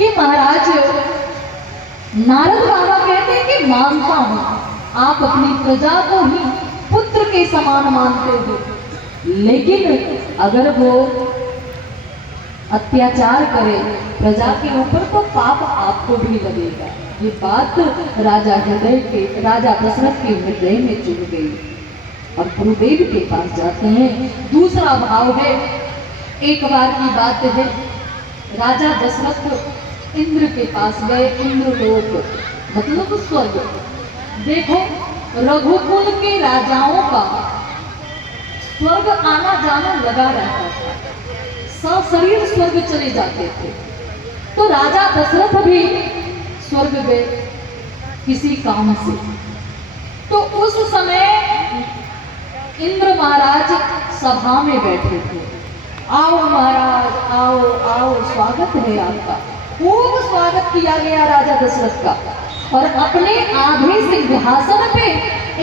कि महाराज नारद बाबा कहते हैं कि मानता हूं आप अपनी प्रजा को ही पुत्र के समान मानते हो, लेकिन अगर वो अत्याचार करे प्रजा के ऊपर तो पाप आपको भी लगेगा। ये बात राजा दशरथ के हृदय में चुभ गई और गुरुदेव के पास जाते हैं। दूसरा भाव है, एक बार की बात है, राजा दशरथ इंद्र के पास गए, इंद्रलोक मतलब स्वर्ग। देखो रघुकुल के राजाओं का स्वर्ग आना जाना लगा रहता था, सशरीर स्वर्ग चले जाते थे। तो राजा दशरथ भी स्वर्ग गए किसी काम से। तो उस समय इंद्र महाराज सभा में बैठे थे। आओ महाराज, आओ आओ, स्वागत है आपका। खूब स्वागत किया गया राजा दशरथ का, और अपने आधे सिंहासन पे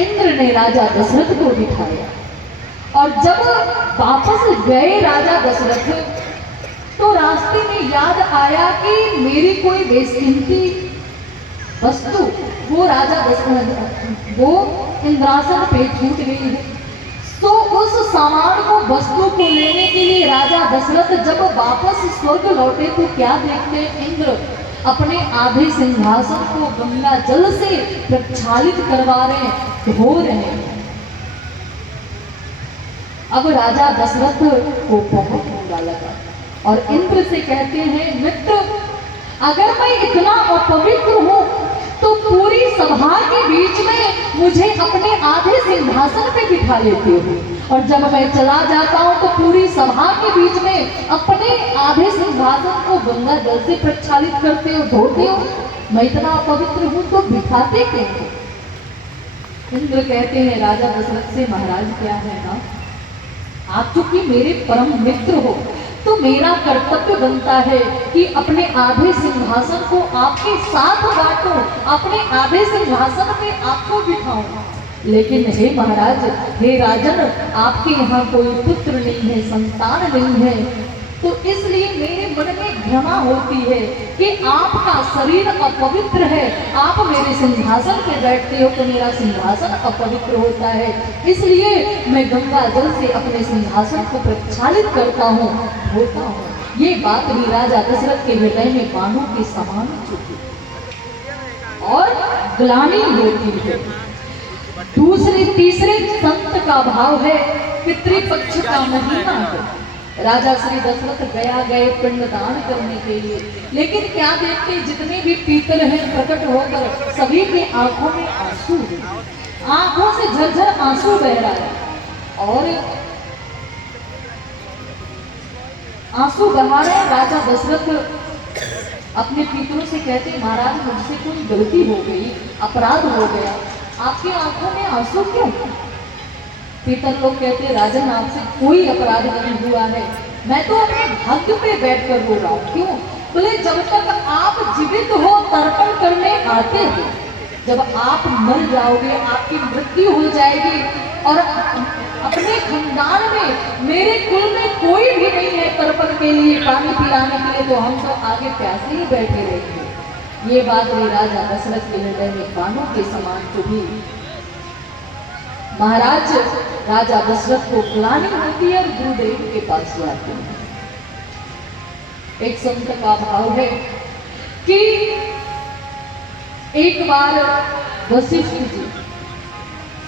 इंद्र ने राजा दशरथ को बिठाया। और जब वापस गए राजा दशरथ, तो रास्ते में याद आया कि मेरी कोई बेसकीमती वस्तु वो राजा दशरथ वो इंद्रासन पे छूट गई है। तो उस सामान को, वस्तु को लेने के लिए राजा दशरथ जब वापस स्वर्ग लौटे तो क्या देखते, इंद्र अपने आधे सिंहासन को गंगा जल से प्रक्षालित करवा रहे, धो रहे हैं। अब राजा दशरथ को बहुत बुरा लगा और इंद्र से कहते हैं, मित्र अगर मैं इतना अपवित्र हूं तो पूरी सभा के बीच में मुझे अपने आधे सिंहासन पे बिठा लेते हो, और जब मैं चला जाता हूं तो पूरी सभा के बीच में अपने आधे सिंहासन को गंगा जल से प्रक्षालित करते हो, धोते हो। मैं इतना अपवित्र हूं तो बिठाते क्यों हो? इंद्र कहते हैं राजा दशरथ से, महाराज क्या है ना, आप चूंकि मेरे परम मित्र हो तो मेरा कर्तव्य बनता है कि अपने आधे सिंहासन को आपके साथ बांटूं, अपने आधे सिंहासन पे आपको बिठाऊं। लेकिन हे महाराज, हे राजन, आपके यहाँ कोई पुत्र नहीं है, संतान नहीं है, तो इसलिए मेरे मन में घृणा होती है कि आपका शरीर अपवित्र है, आप मेरे सिंहासन पे बैठते हो तो मेरा सिंहासन अपवित्र होता है, इसलिए मैं गंगा जल से अपने सिंहासन को प्रक्षालित करता हूँ, धोता हूँ। ये बात भी राजा दशरथ के हृदय में बाणों के समान चुकी और ग्लानि होती है। तीसरे संत का भाव है, पितृपक्ष का महीना है। राजा श्री दशरथ गए पिंडदान करने के लिए, लेकिन क्या देखते, जितने भी पीतल हैं प्रकट होकर सभी के आंखों में आंसू, आंखों से झरझर आंसू बह रहा है और आंसू बहा रहे। राजा दशरथ अपने पितरों से कहते, महाराज मुझसे कोई गलती हो गई, अपराध हो गया, आपकी आंखों में आंसू क्यों? पितर लोग कहते, राजन आपसे कोई अपराध नहीं हुआ है, मैं तो अपने भाग्य पे बैठकर रो रहा हूँ। क्यों? बोले जब तक आप जीवित हो तर्पण करने आते हो, जब आप मर जाओगे, आपकी मृत्यु हो जाएगी और अपने खानदान में, मेरे कुल में कोई भी नहीं है तर्पण के लिए, पानी पिलाने के लिए, तो हम तो आगे प्यासे ही बैठे रहेंगे। ये बात भी राजा दशरथ के हृदय में बाणों के समान चुभी। महाराज राजा दशरथ को ग्लानि होती है और गुरुदेव के पास जाते हैं। एक संत का भाव है कि एक बार वशिष्ठ जी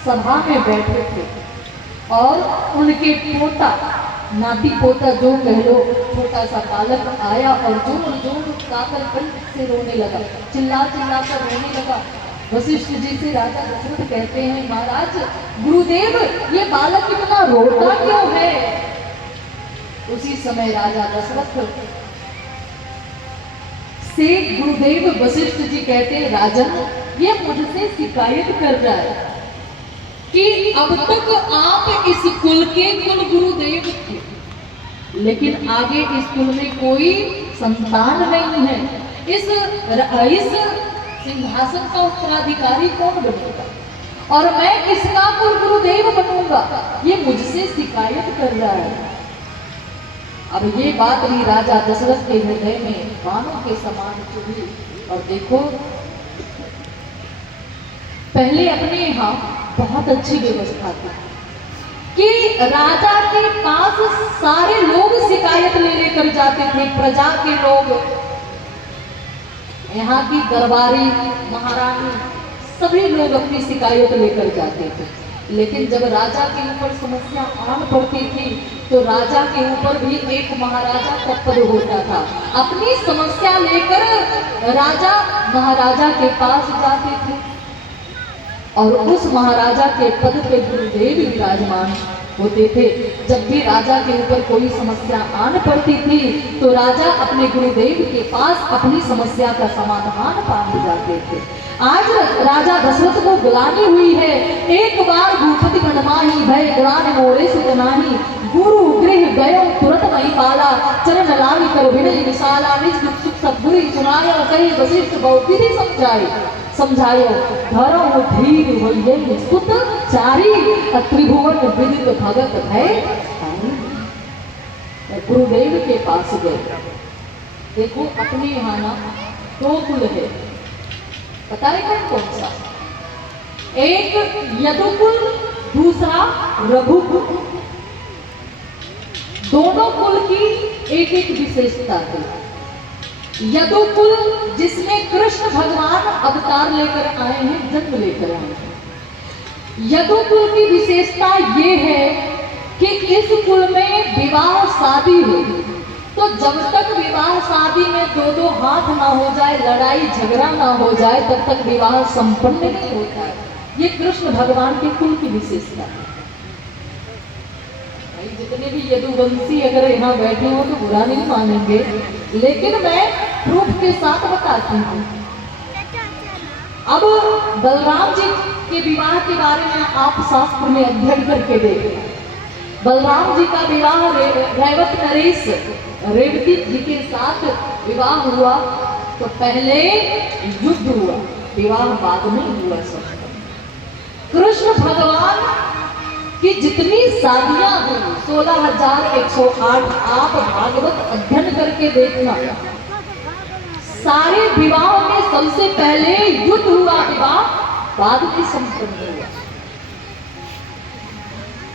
सभा में बैठे थे और उनके पोता, नाती पोता जो कह लो, छोटा सा बालक आया और जोर जोर काकर कंठ से रोने लगा, चिल्ला चिल्ला कर रोने लगा। वशिष्ठ जी से राजा दशरथ कहते हैं, महाराज गुरुदेव ये बालक इतना रोता क्यों है? उसी समय राजा दशरथ से गुरुदेव वशिष्ठ जी कहते हैं, राजन ये मुझसे शिकायत कर रहा है कि अब तक आप इस कुल के कुल गुरुदेव थे, लेकिन आगे इस कुल में कोई संतान नहीं है, इस सिंहासन का उत्तराधिकारी कौन बनेगा और मैं किसका कुल गुरुदेव बनूंगा? ये मुझसे शिकायत कर रहा है। अब ये बात भी राजा दशरथ के हृदय में बाणों के समान चुभी। और देखो, पहले अपने यहाँ बहुत अच्छी व्यवस्था थी कि राजा के पास सारे लोग शिकायत ले लेकर जाते थे, प्रजा के लोग, यहाँ की दरबारी महारानी, सभी लोग अपनी शिकायत लेकर जाते थे। लेकिन जब राजा के ऊपर समस्या आन पड़ती थी तो राजा के ऊपर भी एक महाराजा का पद होता था। अपनी समस्या लेकर राजा महाराजा के पास जाते थे और उस महाराजा के पद पे गुरुदेव विराजमान होते थे। जब भी राजा के ऊपर कोई समस्या आन पड़ती थी तो राजा अपने गुरुदेव के पास अपनी समस्या का समाधान पाने जाते थे। आज राजा दशरथ को बुलानी हुई है, एक बार भूपति गणमाही भय गुणान मोरे सुतनाही, गुरु गृह गयो तुरंत नहीं पाला, चरण लागी कर विनय विशाला, निज दुख सुख सब बुरी सुनायो, कहे वशिष्ठ बहुविधि समझायो, धरो धीर होइए सुत चारी, त्रिभुवन विदित भगत है। गुरुदेव के पास गए। देखो, अपने यहाँ ना दो कुल है, पता है कौन सा? एक यदुकुल, दूसरा रघुकुल। दोनों कुल की एक एक विशेषता है। यदुकुल जिसमें कृष्ण भगवान अवतार लेकर आए हैं, जन्म लेकर आए हैं। यदुकुल की विशेषता ये है कि इस कुल में विवाह शादी होगी तो जब तक विवाह शादी में दो हाथ ना हो जाए, लड़ाई झगड़ा ना हो जाए, तब तक विवाह संपन्न नहीं होता है। ये कृष्ण भगवान के कुल की विशेषता है। जितने भी यदुवंशी अगर यहाँ बैठे हो तो बुरा नहीं मानेंगे, लेकिन मैं प्रूफ के साथ बताती हूँ। अब बलराम जी के विवाह के बारे में आप शास्त्र में अध्ययन करके देखें। बलराम जी का विवाह रैवत नरेश रेवती जी के साथ विवाह हुआ तो पहले युद्ध हुआ, विवाह बाद में हुआ। सब कृष्ण भगवान की जितनी शादियां हुई 16,108, आप भागवत अध्ययन करके देखना। सारे विवाह में सबसे पहले युद्ध हुआ, विवाह बाद में संपन्न हुआ।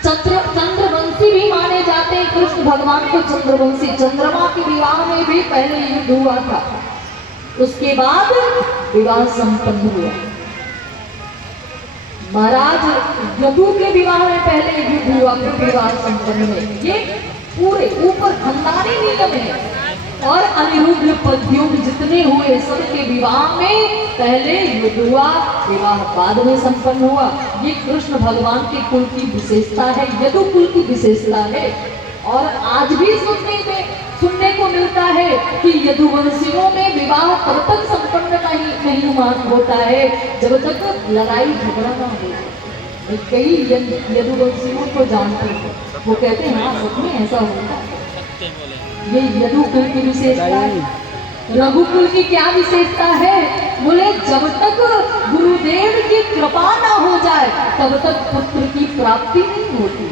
चंद्रवंशी भी माने जाते हैं कृष्ण भगवान को, चंद्रवंशी। चंद्रमा के विवाह में भी पहले युद्ध हुआ था, उसके बाद विवाह संपन्न हुआ। महाराज यदु के विवाह में पहले युद्ध हुआ, फिर विवाह संपन्न में। ये पूरे ऊपर खानदानी नियम है। और अनिरुद्ध पद्युग जितने हुए सबके विवाह में पहले युद्ध हुआ, विवाह बाद में संपन्न हुआ। ये कृष्ण भगवान के कुल की विशेषता है, यदु कुल की विशेषता है। और आज भी सुनने को मिलता है कि यदुवंशियों में विवाह तब तक संपन्न नहीं होता है जब तक लड़ाई झगड़ा ना हो। कई यदुवंशियों को जानते हैं, वो कहते हैं हाँ सच में ऐसा होता है। ये यदुकुल की विशेषता है। रघुकुल की क्या विशेषता है? बोले जब तक गुरुदेव की कृपा ना हो जाए तब तक पुत्र की प्राप्ति नहीं होती।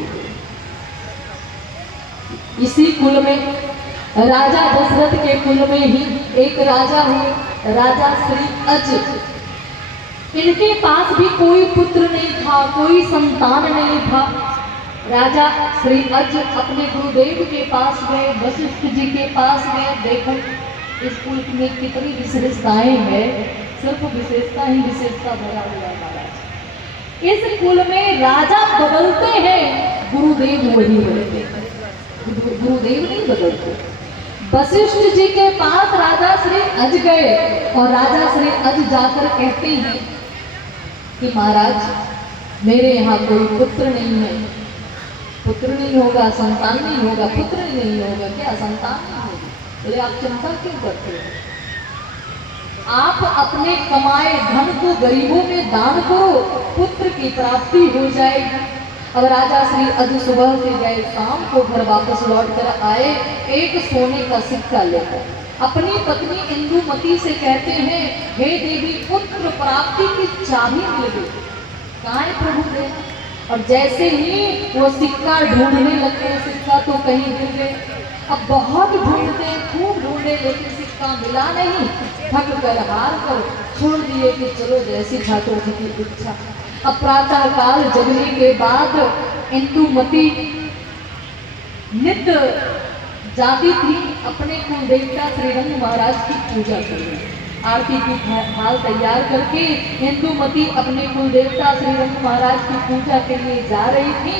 इसी कुल में, राजा दशरथ के कुल में ही एक राजा हुए, राजा श्री अज। इनके पास भी कोई पुत्र नहीं था, कोई संतान नहीं था। राजा श्री अज अपने गुरुदेव के पास गए, वशिष्ठ जी के पास गए। देखो इस कुल में कितनी विशेषताएं हैं, सिर्फ विशेषता ही विशेषता भरा हुआ है महाराज। इस कुल में राजा बदलते हैं, गुरुदेव वही रहते हैं, गुरुदेव नहीं बदलते। वशिष्ठ जी के पास राजा श्री अज गए और राजा श्री अज जाकर कहते हैं कि महाराज मेरे यहाँ कोई पुत्र नहीं है, पुत्र नहीं होगा, संतान नहीं होगा, पुत्र नहीं होगा। क्या संतान नहीं होगी? बोले आप चिंता क्यों करते हो? आप अपने कमाए धन को गरीबों में दान करो, पुत्र की प्राप्ति हो जाएगी। अब राजा श्री अज सुबह से गए, शाम को घर वापस लौट कर आए, एक सोने का सिक्का लेकर अपनी पत्नी इंदुमती से कहते हैं, हे देवी पुत्र प्राप्ति की चाबी मिल गई, कहाँ है प्रभु देना। और जैसे ही वो सिक्का ढूंढने लगे, सिक्का तो कहीं गिर गए, अब बहुत ढूंढते, खूब ढूंढे, लेकिन सिक्का मिला नहीं। थक कर हार कर छोड़ दिए कि चलो जैसी ठाकुर जी की इच्छा। अब प्रातः काल जगने के बाद इंदुमती नित्य जाती थी अपने कुल देवता श्रीरंग महाराज की पूजा करने। आरती की थाल तैयार करके इंदुमती अपने कुल देवता श्रीरंग महाराज की पूजा के लिए जा रही थी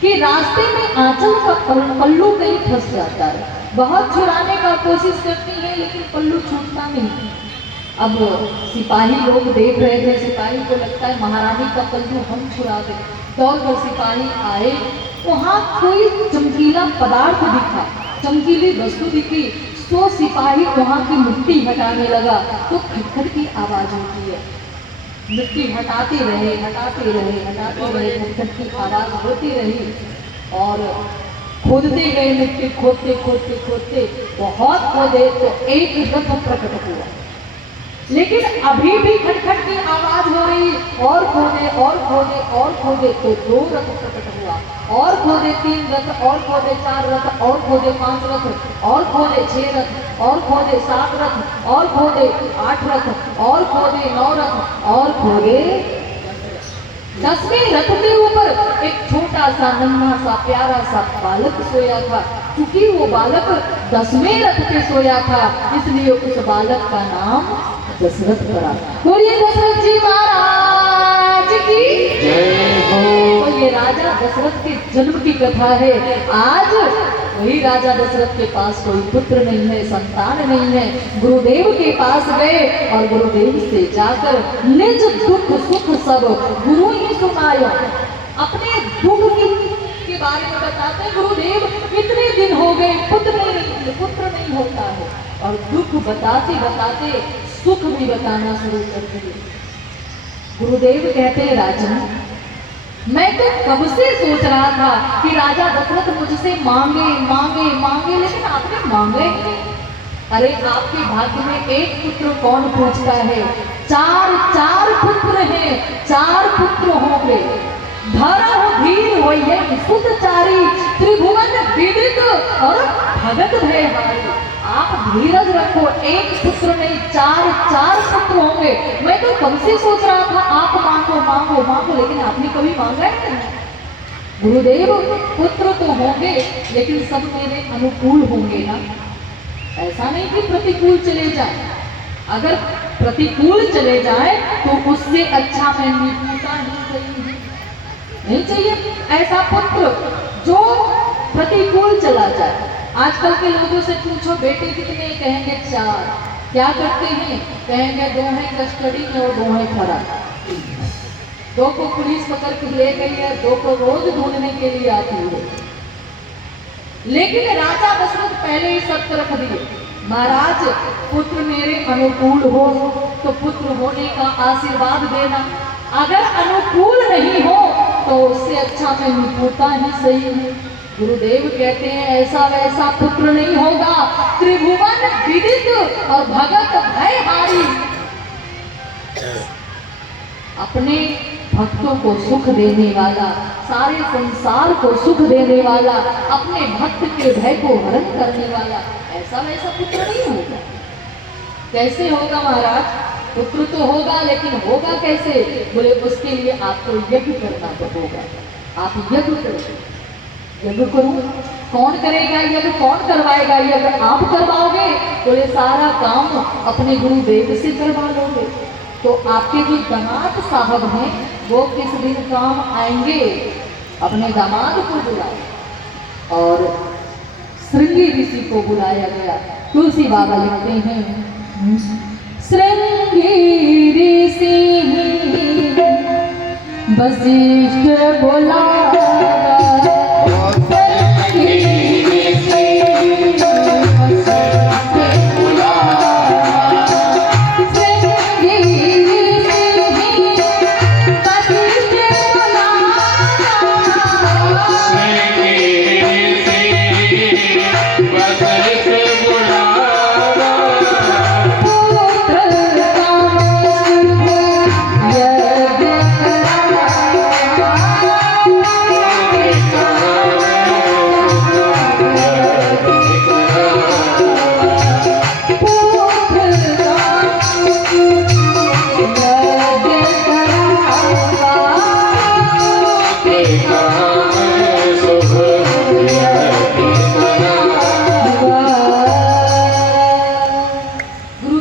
कि रास्ते में आंचल का पल्लू कहीं फंस जाता है। बहुत छुड़ाने का कोशिश करती है लेकिन पल्लू छूटता नहीं। अब सिपाही लोग देख रहे थे, सिपाही को लगता है महारानी का पल्लू हम छुड़ा दें। दौड़ कर सिपाही आए, वहाँ कोई चमकीला पदार्थ दिखा, चमकीली वस्तु दिखी, तो सिपाही वहाँ की मिट्टी हटाने लगा तो खटखट की आवाज होती है। मिट्टी हटाते रहे, खटखट की आवाज होती रही और खोदते गए, मिट्टी खोदते बहुत खोदे तो एक रथ प्रकट हुआ। लेकिन अभी भी खटखट की आवाज हो रही, और खोदे तो 2 रथ प्रकट हुआ, और खोदे 3 रथ, और खोदे 4 रथ, और खोदे 5 रथ, और खोदे 6 रथ, और खोदे 7 रथ, और खोदे 8 रथ, और खोदे 9 रथ, और खोदे 10वें रथ के ऊपर एक छोटा सा नन्हा सा प्यारा सा बालक सोया था। क्योंकि वो बालक 10वें रथ पे सोया था, इसलिए उस बालक का नाम दशरथ पड़ा। बोलिए दशरथ जी महाराज की जय हो। तो ये राजा दशरथ के जन्म की कथा है। आज वही राजा दशरथ के पास कोई पुत्र नहीं है, संतान नहीं है। गुरुदेव के पास गए और गुरुदेव से जाकर निज दुख सुख सब गुरु ही सुनाया। अपने दुख के बारे में बताते, गुरुदेव इतने दिन हो गए पुत्र नहीं होता है, और दुख बताते बताते सुख भी बताना शुरू कर दिए। गुरुदेव कहते हैं, राजन मैं तो कब से सोच रहा था कि राजा दशरथ मुझसे मांगे, लेकिन आपने मांगे नहीं। अरे आपके भाग्य में एक पुत्र कौन पूछता है? 4 पुत्र हैं, 4 पुत्र होंगे। धरहु धीर होइए सुतचारी, त्रिभुवन विदित और भगत भयहारी। आप धीरज रखो, एक पुत्र नहीं 4 पुत्र होंगे। मैं तो कब से सोच रहा था आप मांगो, लेकिन आपने कभी मांगा ही नहीं। गुरुदेव पुत्र तो होंगे लेकिन सब मेरे अनुकूल होंगे ना। ऐसा नहीं कि प्रतिकूल चले जाए। अगर प्रतिकूल चले जाए तो उससे अच्छा मैं निपुणता नहीं चाहिए ऐसा पुत्र जो प्रतिकूल चला जाए। आजकल के लोगों से पूछो बेटे कितने, कहेंगे 4। क्या करते हैं? कहेंगे 2 हैं कस्टडी में और 2 हैं फरार। 2 को पुलिस पकड़ के ले गई है, 2 को रोज ढूंढने के लिए आती है। लेकिन राजा दशरथ पहले ही शर्त रख दिए, महाराज पुत्र मेरे अनुकूल हो तो पुत्र होने का आशीर्वाद देना, अगर अनुकूल नहीं हो तो उससे अच्छा मैं निपुणता ही सही हूँ। गुरुदेव कहते हैं ऐसा वैसा पुत्र नहीं होगा, त्रिभुवन विदित और भगत भयहारी। अपने भक्तों को सुख देने वाला, सारे संसार को सुख देने वाला, अपने भक्त के भय को हरण करने वाला, ऐसा वैसा पुत्र नहीं होगा। कैसे होगा महाराज? पुत्र तो होगा लेकिन होगा कैसे? बोले उसके लिए आपको यज्ञ करना तो होगा। आप यज्ञ करो। यज्ञ करो, कौन करेगा यज्ञ? कौन करवाएगा यज्ञ? आप करवाओगे? बोले सारा काम अपने गुरुदेव से करवा लोगे। तो आपके जो दामाद साहब हैं वो किस दिन काम आएंगे? अपने दामाद को बुलाए। और श्रृंगी ऋषि को बुलाया गया। तुलसी बाबा लिखते हैं, श्रृंगी ऋषि वशिष्ठ बोला सा